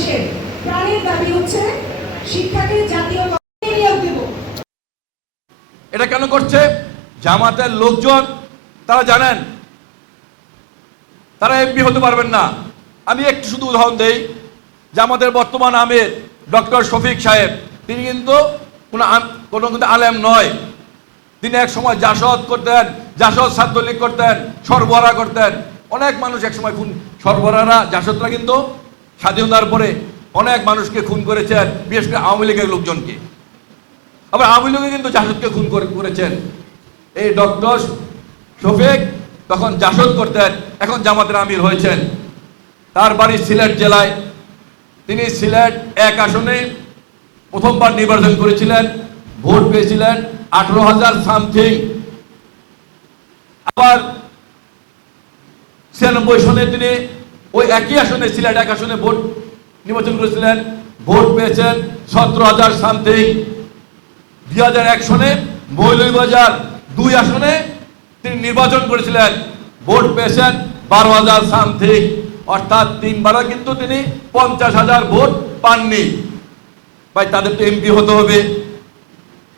বাংলাদেশের প্রাণের দাবি হচ্ছে শিক্ষাকে জাতীয় নিয়োগ দেব। এটা কেন করছে? জামাতের লোকজন তারা জানেন তারা এমপি হতে পারবেন না। আমি একটু শুধু উদাহরণ দেই, জামাতের বর্তমান আমির ডক্টর শফিক সাহেব, তিনি কিন্তু কোনো কিন্তু আলেম নয়। তিনি এক সময় জাসদ করতেন, জাসদ ছাত্রলীগ করতেন, সরবরাহ করতেন। অনেক মানুষ এক সময় খুন, সরবরাহরা জাসদরা কিন্তু স্বাধীনতার পরে অনেক মানুষকে খুন করেছেন, বিশেষ করে আওয়ামী লীগের লোকজনকে। আবার আওয়ামী লীগে কিন্তু জাসদকে খুন করেছেন। এই ডক্টর শফিক তখন জাসদ করতেন, এখন জামাতের আমির হয়েছেন। তার বাড়ি সিলেট জেলায়। তিনি সিলেট 1 আসনে প্রথমবার নির্বাচন করেছিলেন, ভোট পেয়েছিলেন 18,000 সামথিং। আবার 96 সনে তিনি ওই একই আসনে, সিলেট 1 আসনে ভোট নির্বাচন করেছিলেন, ভোট পেয়েছেন 17,000 সামথিং। 2001 সনে মৌলভীবাজার 2 আসনে তিনি নির্বাচন করেছিলেন, ভোট পেয়েছেন 12,000 সামথিং। অর্থাৎ 3বারও কিন্তু তিনি 50,000 ভোট পাননি। ভাই, তাদের তো এমপি হতে হবে।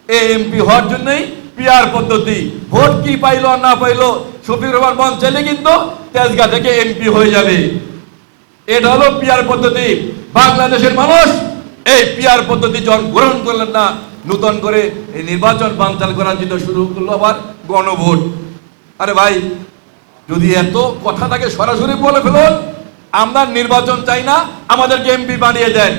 এই এমপি হওয়ার জন্যই পিআর পদ্ধতি। ভোট কি পাইলো আর না পাইলো, শফিকুর রহমান মন চাইলে কিন্তু তেজগাঁ থেকে এমপি হয়ে যাবে। এটা হলো পিআর পদ্ধতি। বাংলাদেশের মানুষ এই পিআর পদ্ধতি যখন গ্রহণ করলেন না, নতুন করে এই নির্বাচন বানচাল করার জন্য শুরু করলো আবার গণভোট। আরে ভাই, যদি এত কথা থাকে সরাসরি বলে ফেলুন, আমরা নির্বাচন চাই না, আমাদেরকে এমপি বানিয়ে দেন।